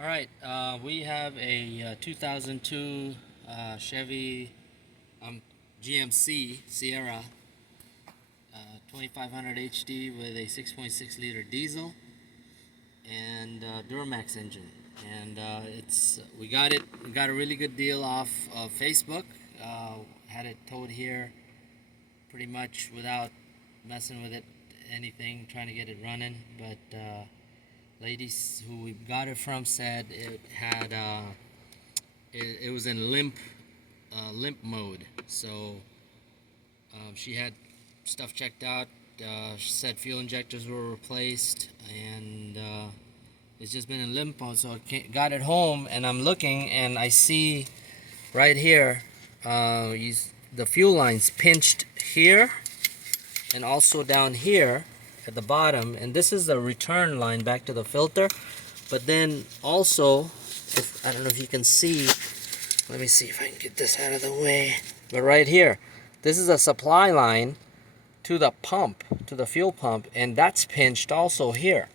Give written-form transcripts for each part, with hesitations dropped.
All right, we have a 2002 Chevy GMC Sierra 2500 HD with a 6.6 liter diesel and Duramax engine. And we got a really good deal off of Facebook. Had it towed here pretty much without messing with it anything, trying to get it running, but ladies who we got it from said it had it was in limp mode. So she had stuff checked out. She said fuel injectors were replaced, and it's just been in limp mode. So I got it home, and I'm looking, and I see right here the fuel lines pinched here and also down here at the bottom, and this is the return line back to the filter. But then also, I don't know if you can see, let me see if I can get this out of the way, but right here, this is a supply line to the pump, to the fuel pump, and that's pinched also here.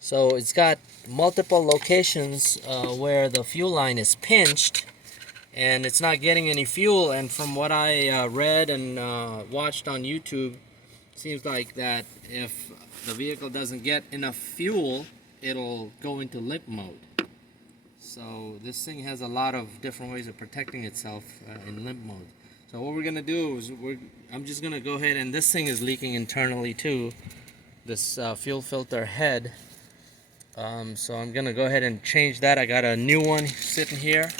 So it's got multiple locations where the fuel line is pinched and it's not getting any fuel. And from what I read and watched on YouTube, seems like that if the vehicle doesn't get enough fuel, it'll go into limp mode. So this thing has a lot of different ways of protecting itself in limp mode. So what we're gonna do is I'm just gonna go ahead, and this thing is leaking internally too, this fuel filter head. So I'm gonna go ahead and change that. I got a new one sitting here.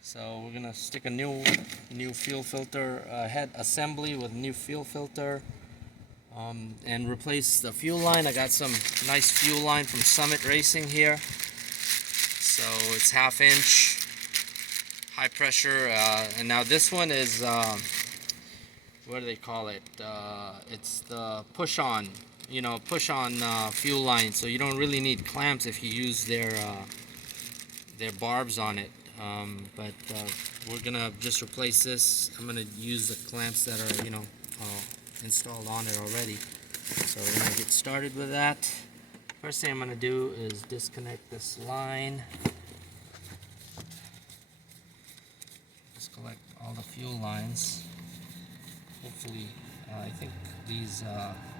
So we're gonna stick a new fuel filter head assembly with new fuel filter, and replace the fuel line. I got some nice fuel line from Summit Racing here. So it's 1/2 inch, high pressure, and now this one is what do they call it? It's the push-on, fuel line. So you don't really need clamps if you use their barbs on it. But we're gonna just replace this. I'm gonna use the clamps that are installed on it already. So we're gonna get started with that. First thing I'm gonna do is disconnect this line. Disconnect all the fuel lines. Hopefully, I think these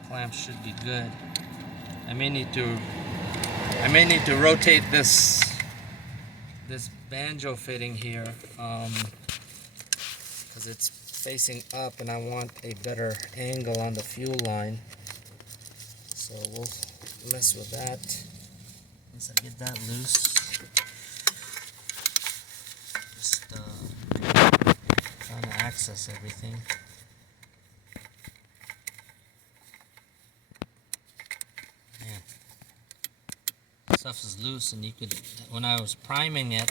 clamps should be good. I may need to rotate this banjo fitting here because it's facing up and I want a better angle on the fuel line. So we'll mess with that once I get that loose. Just trying to access everything. Man, stuff is loose, and when I was priming it,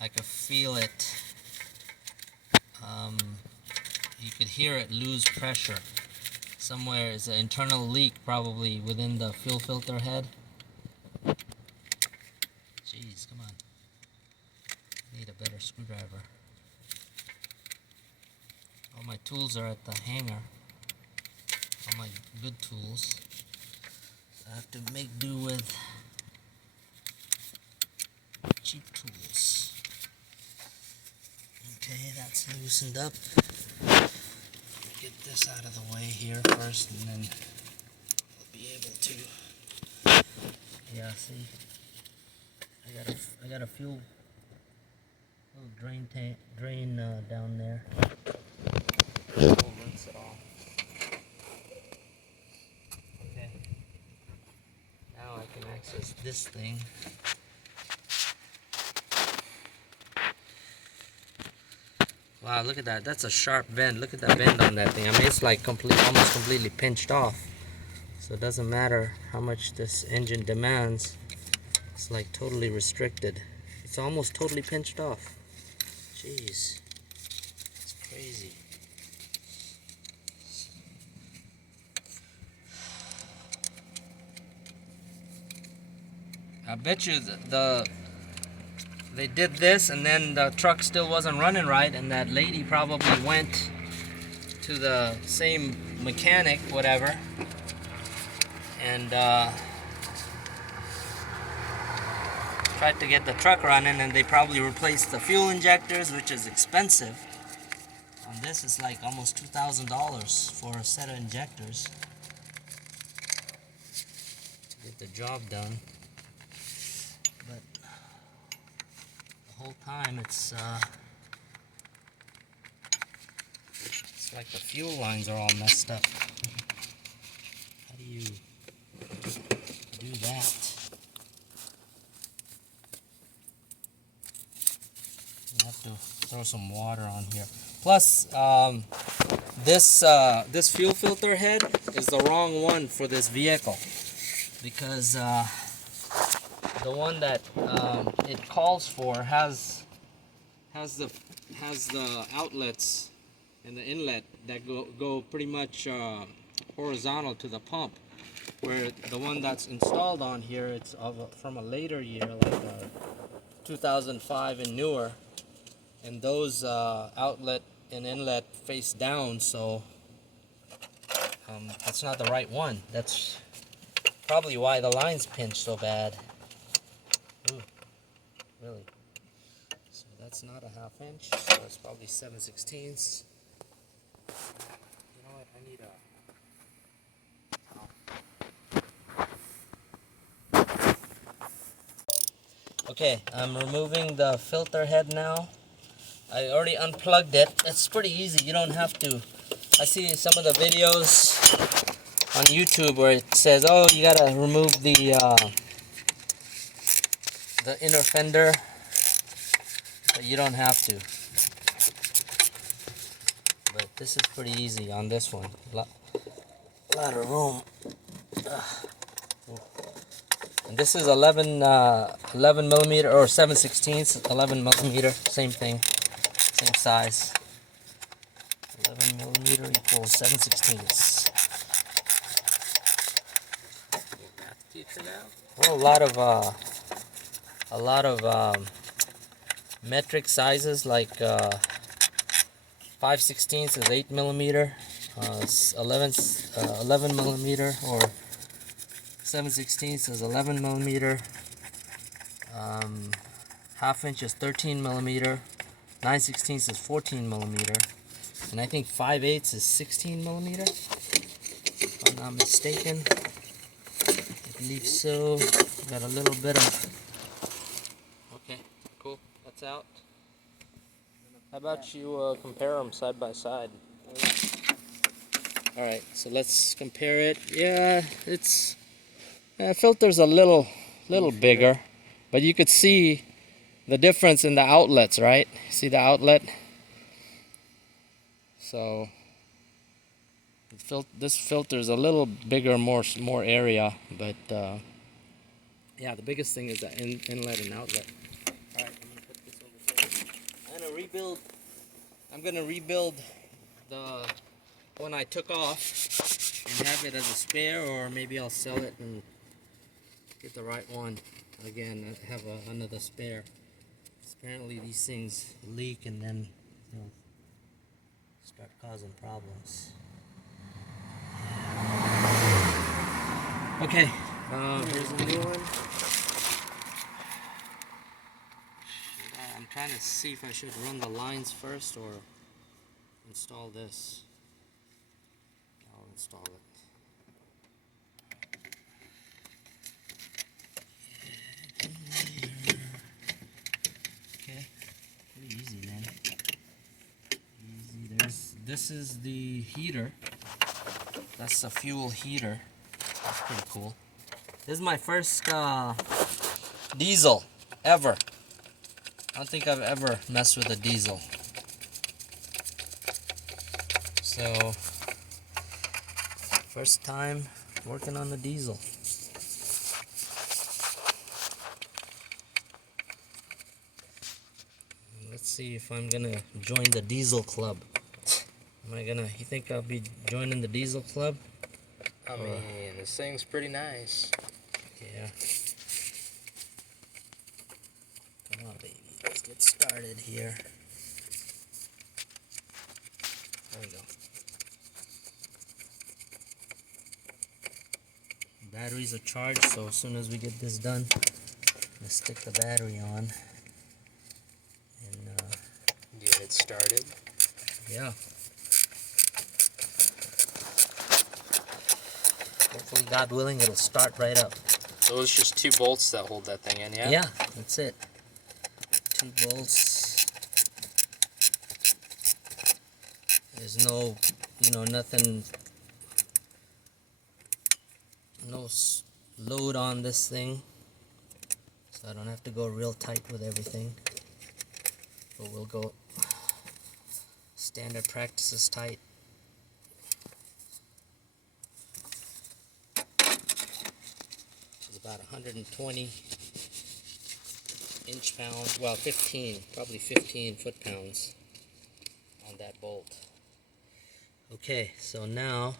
I could feel it. You could hear it lose pressure. Somewhere is an internal leak, probably within the fuel filter head. Jeez, come on. Need a better screwdriver. All my tools are at the hanger. All my good tools. So I have to make do with cheap tools. Okay, that's loosened up. Get this out of the way here first, and then we'll be able to. Yeah, see, I got a fuel little drain down there. We'll rinse it off. Okay. Now I can access this thing. Wow, look at that. That's a sharp bend. Look at that bend on that thing. I mean, it's like almost completely pinched off. So it doesn't matter how much this engine demands. It's like totally restricted. It's almost totally pinched off. Jeez. It's crazy. I bet you they did this, and then the truck still wasn't running right, and that lady probably went to the same mechanic, whatever, and tried to get the truck running, and they probably replaced the fuel injectors, which is expensive. On this, it's like almost $2,000 for a set of injectors to get the job done. But the whole time, it's like the fuel lines are all messed up. How do you do that? You have to throw some water on here. Plus, this fuel filter head is the wrong one for this vehicle, because the one that it calls for has the outlets and the inlet that go pretty much horizontal to the pump, where the one that's installed on here, it's from a later year, like 2005 and newer, and those outlet and inlet face down, so that's not the right one. That's probably why the line's pinched so bad. Ooh, really? So that's not a 1/2 inch, so it's probably 7/16. You know what? I need a... Okay, I'm removing the filter head now. I already unplugged it. It's pretty easy. You don't have to. I see some of the videos on YouTube where it says, "Oh, you gotta remove the inner fender," but you don't have to. But this is pretty easy on this one. Lot of room. And this is 11 millimeter or 7/16, 11 millimeter, same thing, same size. 11 millimeter equals 7/16. Well, a lot of metric sizes, like 5/16 is 8 millimeter, 11 millimeter, or 7/16 is 11 millimeter. 1/2 inch is 13 millimeter. 9/16 is 14 millimeter, and I think 5/8 is 16 millimeter, if I'm not mistaken. I believe so. Got a little bit of... Okay, cool. That's out. How about you compare them side by side? All right, so let's compare it. Yeah, it's filter's a little bigger, but you could see the difference in the outlets, right? See the outlet? So this filter is a little bigger, more area, but yeah, the biggest thing is the inlet and outlet. All right, I'm gonna put this over here. I'm gonna rebuild the one I took off and have it as a spare, or maybe I'll sell it and get the right one again. Have another spare. Apparently these things leak and then, you know, start causing problems. Okay, here's a new one. I'm trying to see if I should run the lines first or install this. I'll install it. Okay, pretty easy, man. Easy. This is the heater. That's the fuel heater. That's pretty cool. This is my first diesel ever. I don't think I've ever messed with a diesel. So, first time working on the diesel. Let's see if I'm gonna join the diesel club. You think I'll be joining the diesel club? I mean, this thing's pretty nice. Yeah. Come on, baby. Let's get started here. There we go. Batteries are charged, so as soon as we get this done, gonna stick the battery on and Get it started. yeah. Hopefully, God willing, it'll start right up. Those just 2 bolts that hold that thing in, yeah? Yeah, that's it. 2 bolts. There's no, nothing, no load on this thing. So I don't have to go real tight with everything. But we'll go standard practices tight. It's about 120 inch-pounds, well 15, probably 15 foot-pounds on that bolt. Okay, so now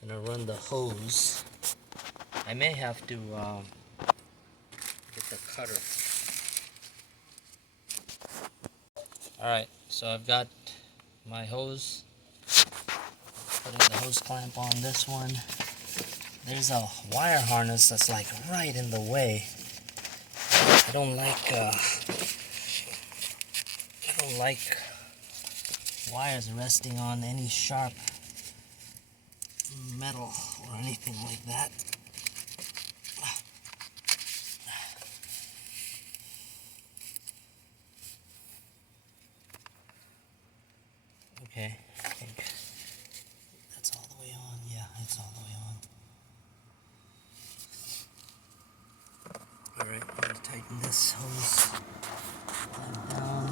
I'm gonna run the hose. I may have to get the cutter. Alright, so I've got my hose. Putting the hose clamp on this one. There's a wire harness that's like right in the way. I don't like wires resting on any sharp metal or anything like that. Okay, I think that's all the way on. Yeah, it's all the way on. Alright, I'm going to tighten this hose clamp down.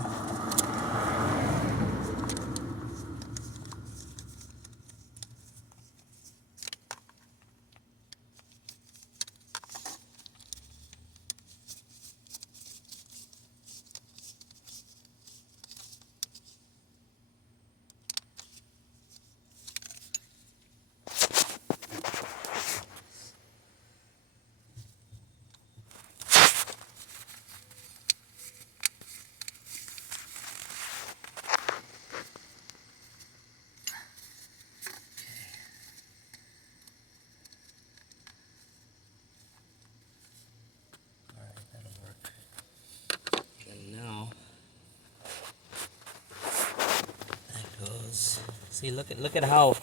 See, look at how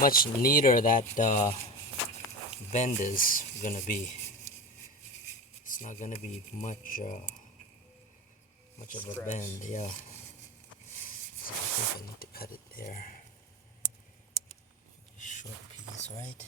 much neater that bend is gonna be. It's not gonna be much of a bend, yeah. So I think I need to cut it there. Short piece, right?